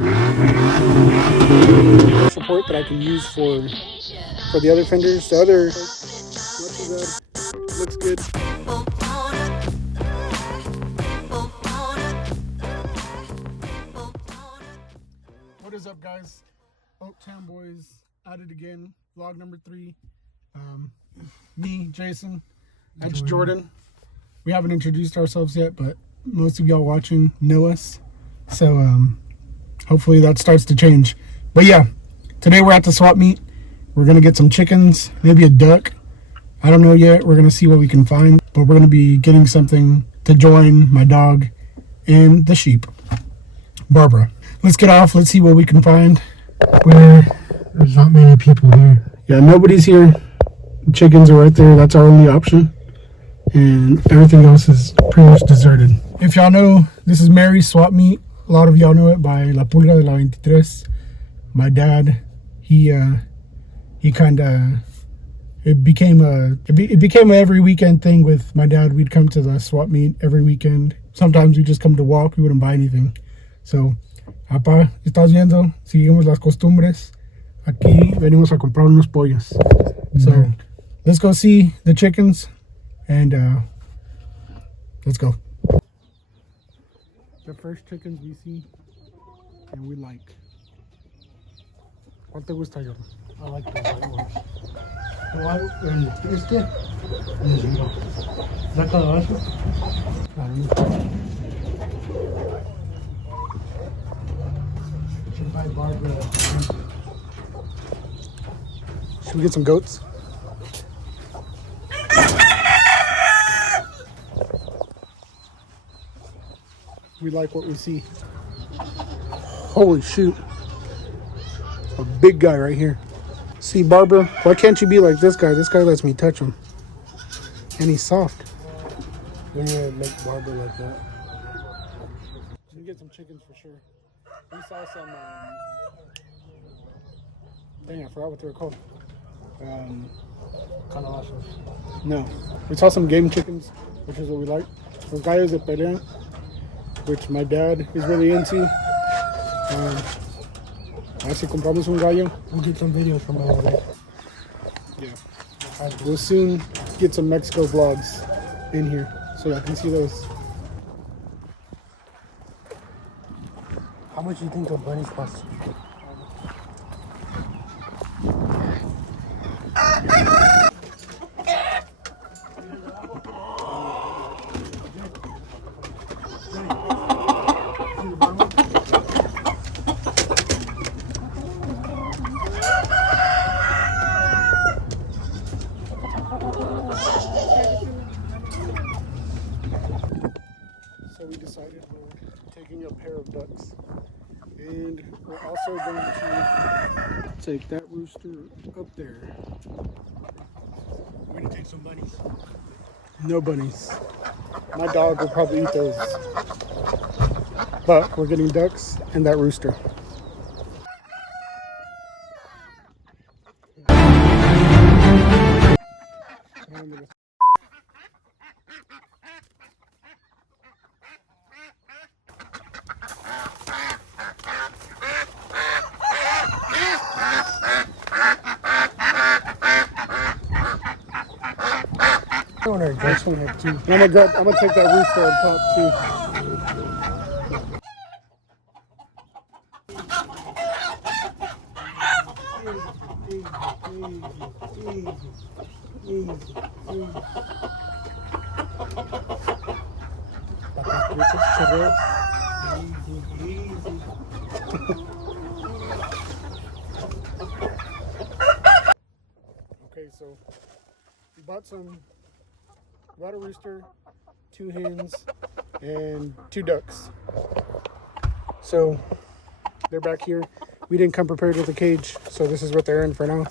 Support that I can use for the other fenders. The other, not too bad. Looks good. What is up, guys? Oaktown Boys at it again. Vlog number 3. Me, Jason. That's Jordan. We haven't introduced ourselves yet, but most of y'all watching know us. So hopefully that starts to change. But yeah, today we're at the swap meet. We're gonna get some chickens, maybe a duck. I don't know yet. We're gonna see what we can find, but we're gonna be getting something to join my dog and the sheep, Barbara. Let's get off. Let's see what we can find. There's not many people here. Yeah, nobody's here. The chickens are right there. That's our only option. And everything else is pretty much deserted. If y'all know, this is Mary's swap meet. A lot of y'all know it by La Pulga de la 23. My dad, he kind of, it became a every weekend thing with my dad. We'd come to the swap meet every weekend. Sometimes we just come to walk. We wouldn't buy anything. So, papá, estás viendo, seguimos las costumbres. Aquí venimos a comprar unos pollos. So, let's go see the chickens and let's go. The first chickens we see and we like. ¿Cuál te gusta, Jordan? I like the white ones. The white and este. ¿La calabaza? Should buy Barbara. Should we get some goats? We like what we see. Holy shoot. A big guy right here. See, Barbara, why can't you be like this guy? This guy lets me touch him. And he's soft. We need to make Barbara like that. We can get some chickens for sure. We saw some, dang, I forgot what they were called. Calabazas. No. We saw some game chickens, which is what we like. Los gallos de pelea, which my dad is really into. Así compramos un gallo. We'll get some videos from over there. Yeah. We'll soon get some Mexico vlogs in here, so I can see those. How much do you think those bunnies cost? So we decided we're taking a pair of ducks, and we're also going to take that rooster up there. We're going to take some bunnies. No bunnies. My dog will probably eat those. But we're getting ducks and that rooster. I'm gonna take that rooster on top too. Okay, so we bought a rooster, 2 hens, and 2 ducks. So they're back here. We didn't come prepared with a cage, so this is what they're in for now.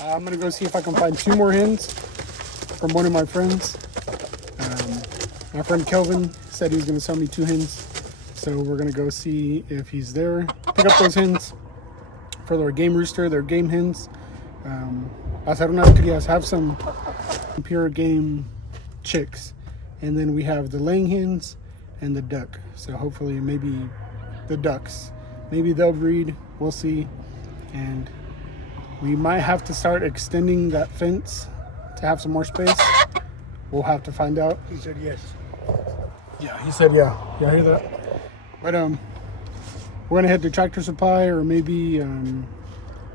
I'm gonna go see if I can find 2 more hens from one of my friends. My friend Kelvin said he was gonna sell me 2 hens, so we're gonna go see if he's there. Pick up those hens for their game rooster, their game hens. Hacer unas crías, have some pure game chicks, and then we have the laying hens and the duck. So hopefully maybe the ducks Maybe they'll breed. We'll see. And we might have to start extending that fence to have some more space. We'll have to find out. He said yes. Yeah, he said yeah. Yeah, I hear that. But we're gonna head to Tractor Supply or maybe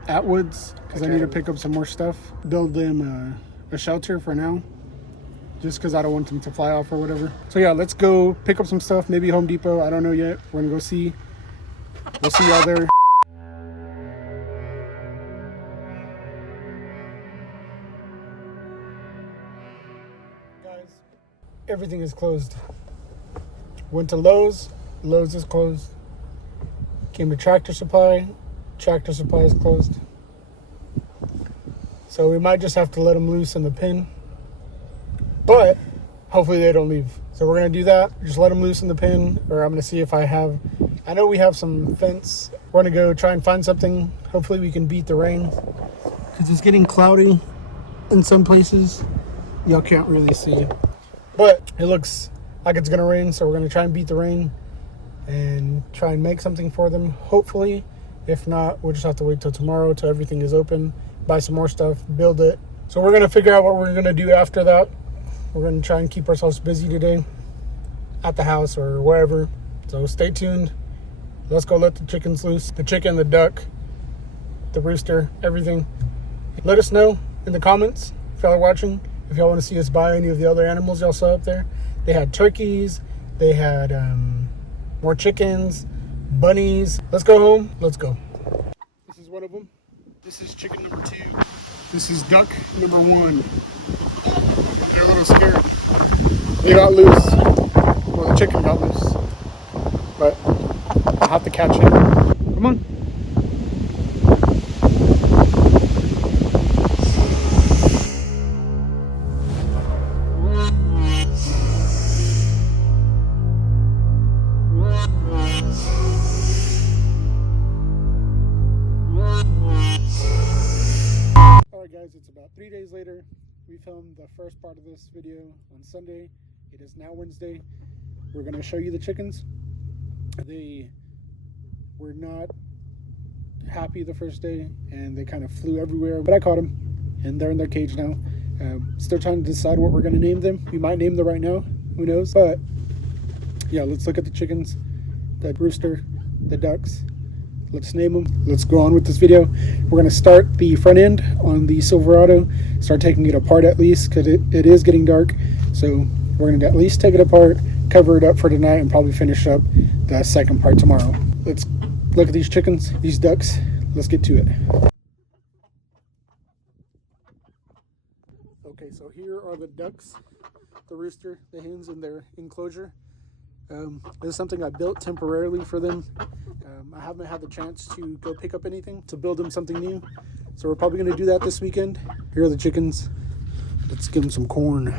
Atwood's because I need to pick up some more stuff. Build them a shelter for now, just because I don't want them to fly off or whatever. So yeah, let's go pick up some stuff. Maybe Home Depot. I don't know yet. We're gonna go see. We'll see y'all there. Guys, everything is closed. Went to Lowe's. Lowe's is closed. Came to Tractor Supply. Tractor Supply is closed. So we might just have to let them loose in the pen. But hopefully they don't leave. So we're going to do that. Just let them loose in the pen. Or I'm going to see if I know we have some fence. We're going to go try and find something. Hopefully we can beat the rain. Because it's getting cloudy in some places. Y'all can't really see. But it looks like it's going to rain. So we're going to try and beat the rain. And try and make something for them. Hopefully. If not, we'll just have to wait till tomorrow till everything is open. Buy some more stuff. Build it. So we're going to figure out what we're going to do after that. We're going to try and keep ourselves busy today at the house or wherever. So stay tuned. Let's go let the chickens loose. The chicken, the duck, the rooster, everything. Let us know in the comments if y'all are watching. If y'all want to see us buy any of the other animals y'all saw up there. They had turkeys. They had more chickens, bunnies. Let's go home. Let's go. This is one of them. This is chicken number 2. This is duck number 1. They're a little scared. They got loose. Well, the chicken got loose. But I'll have to catch him. Come on. Alright guys, it's about 3 days later. We filmed the first part of this video on Sunday. It is now Wednesday. We're going to show you the chickens. They were not happy the first day and they kind of flew everywhere, but I caught them and they're in their cage now. Still trying to decide what we're going to name them. We might name them right now, who knows, but yeah, let's look at the chickens, the rooster, the ducks. Let's name them. Let's go on with this video. We're going to start the front end on the Silverado, start taking it apart at least because it is getting dark. So we're going to at least take it apart, cover it up for tonight, and probably finish up the second part tomorrow. Let's look at these chickens, these ducks. Let's get to it. Okay, so here are the ducks, the rooster, the hens in their enclosure. This is something I built temporarily for them. I haven't had the chance to go pick up anything to build them something new. So we're probably going to do that this weekend. Here are the chickens. Let's give them some corn.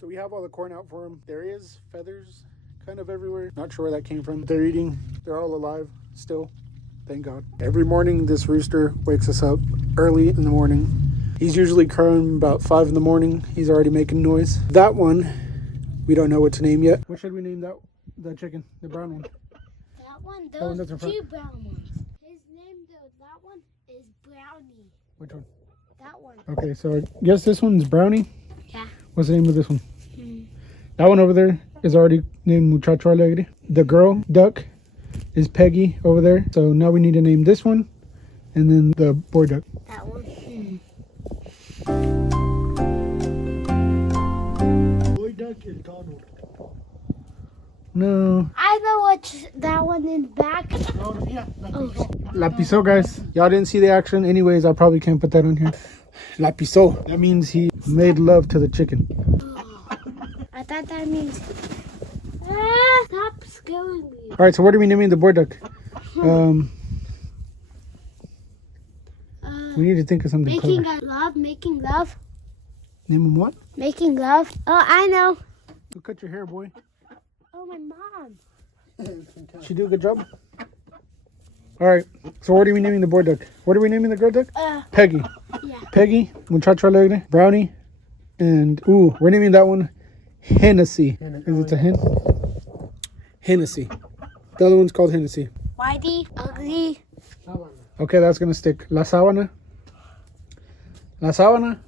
So we have all the corn out for them. There is feathers kind of everywhere. Not sure where that came from. They're eating. They're all alive still. Thank God. Every morning this rooster wakes us up early in the morning. He's usually crowing about 5 in the morning. He's already making noise. That one, we don't know what to name yet. What should we name that chicken? The brown one. That one, those 2 brown ones. His name, though, that one is Brownie. Which one? That one. Okay, so I guess this one's Brownie? Yeah. What's the name of this one? That one over there is already named Muchacho Alegre. The girl duck is Peggy over there. So now we need to name this one. And then the boy duck. That one. Boy duck is Donald. No. I know what that one in back. Yeah. Oh. Lapiso, guys. Y'all didn't see the action. Anyways, I probably can't put that on here. Lapiso. That means he made love to the chicken. Oh. I thought that means... stop scaring me. All right, so what are we naming the boy duck? We need to think of something Making clever. love, making love. Name him what? Making love. Oh, I know. Go cut your hair, boy. Oh, my mom. She do a good job? All right, so what are we naming the boy duck? What are we naming the girl duck? Peggy. Yeah. Peggy, Muchacho Alegre, Brownie, and ooh, we're naming that one Hennessy. Is it a hen? Hennessy. The other one's called Hennessy. Whitey, ugly. Okay, that's gonna stick. La Sábana,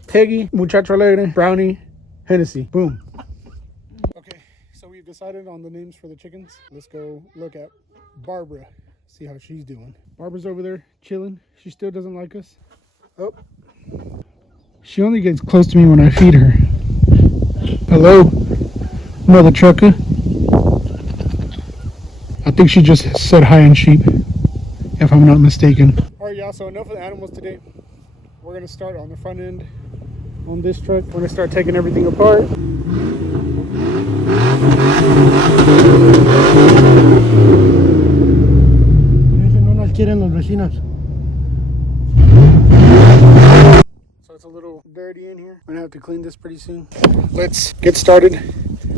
Peggy, Muchacho Alegre, Brownie, Hennessy. Boom. Okay, so we've decided on the names for the chickens. Let's go look at Barbara, see how she's doing. Barbara's over there chilling. She still doesn't like us. Oh, she only gets close to me when I feed her. Hello, mother trucker. I think she just said hi in sheep, if I'm not mistaken. All right, y'all, so enough of the animals today. We're gonna start on the front end on this truck. We're gonna start taking everything apart. No nos quieren los vecinos. So it's a little dirty in here. I'm gonna have to clean this pretty soon. Let's get started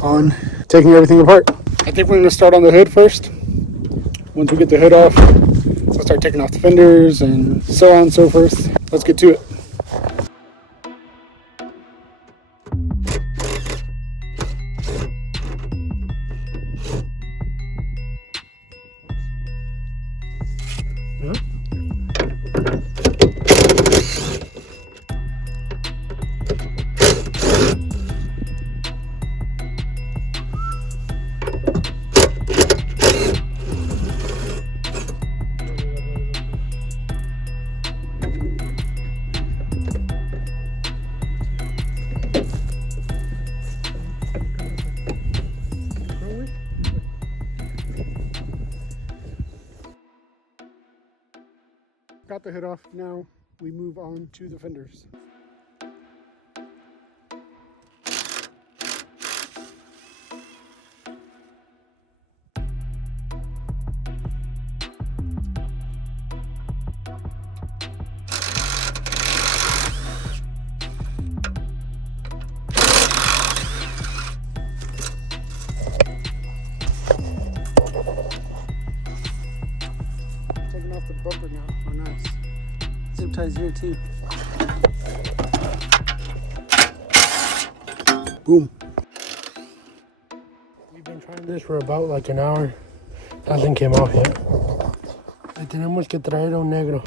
on taking everything apart. I think we're gonna start on the hood first. Once we get the hood off, we'll start taking off the fenders and so on and so forth. Let's get to it. Got the hood off. Now we move on to the fenders. Taking off the bumper now. Oh, nice. Zip ties here too. Boom. We've been trying this for about like an hour. Nothing came off yet. Le tenemos que traer a un negro.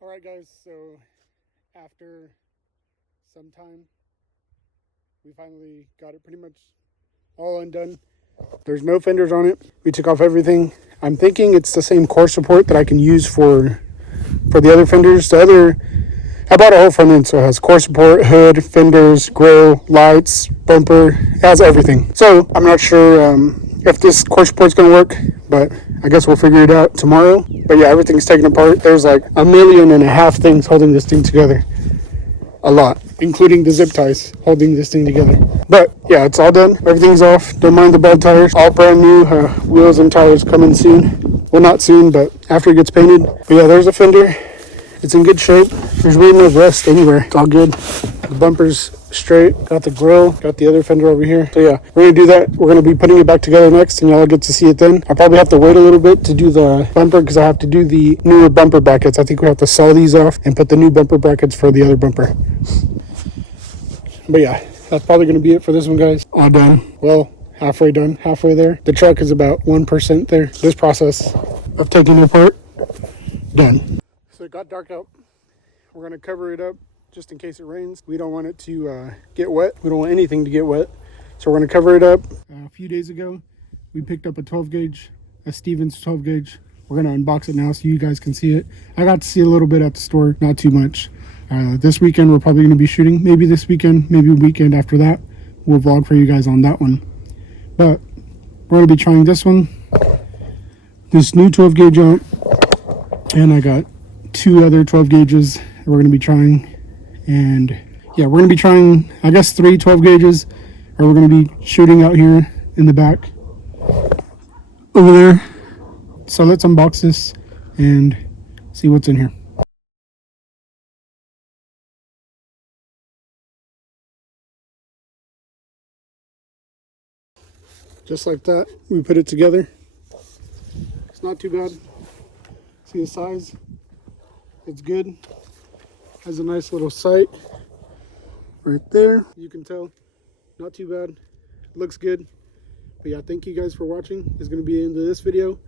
All right, guys. So after some time, we finally got it pretty much all undone. There's no fenders on it. We took off everything. I'm thinking it's the same core support that I can use for the other fenders. I bought a whole front end, so it has core support, hood, fenders, grill, lights, bumper. It has everything. So I'm not sure if this core support's gonna work, but I guess we'll figure it out tomorrow. But yeah, everything's taken apart. There's like 1.5 million things holding this thing together. A lot, including the zip ties holding this thing together. But yeah, it's all done. Everything's off. Don't mind the bald tires. All brand new wheels and tires coming soon. Well, not soon, but after it gets painted. But yeah, there's a fender. It's in good shape. There's really no rust anywhere. It's all good. The bumper's straight. Got the grill. Got the other fender over here. So yeah, we're gonna do that. We're gonna be putting it back together next, and y'all get to see it then. I'll probably have to wait a little bit to do the bumper because I have to do the newer bumper brackets. I think we have to saw these off and put the new bumper brackets for the other bumper. But yeah, that's probably gonna be it for this one, guys. All done. Well, halfway done. Halfway there. The truck is about 1% there. This process of taking it apart, done. So it got dark out. We're gonna cover it up just in case it rains. We don't want it to get wet. We don't want anything to get wet. So we're gonna cover it up. A few days ago, we picked up a 12 gauge, a Stevens 12 gauge. We're gonna unbox it now so you guys can see it. I got to see a little bit at the store, not too much. This weekend we're probably gonna be shooting. Maybe this weekend, maybe a weekend after that. We'll vlog for you guys on that one. But we're gonna be trying this one, this new 12 gauge out, and I got 2 other 12 gauges that we're gonna be trying. And yeah, we're gonna be trying, I guess, 3 12 gauges, or we're gonna be shooting out here in the back over there. So let's unbox this and see what's in here. Just like that, we put it together. It's not too bad. See the size? It's good. Has a nice little sight right there. You can tell, not too bad. Looks good. But yeah, thank you guys for watching. It's going to be the end of this video.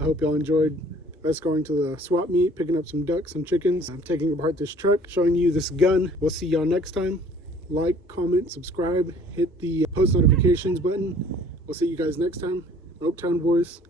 I hope y'all enjoyed us going to the swap meet, picking up some ducks, some chickens. I'm taking apart this truck, showing you this gun. We'll see y'all next time. Like, comment, subscribe, hit the post notifications button. We'll see you guys next time. Oaktown Boys.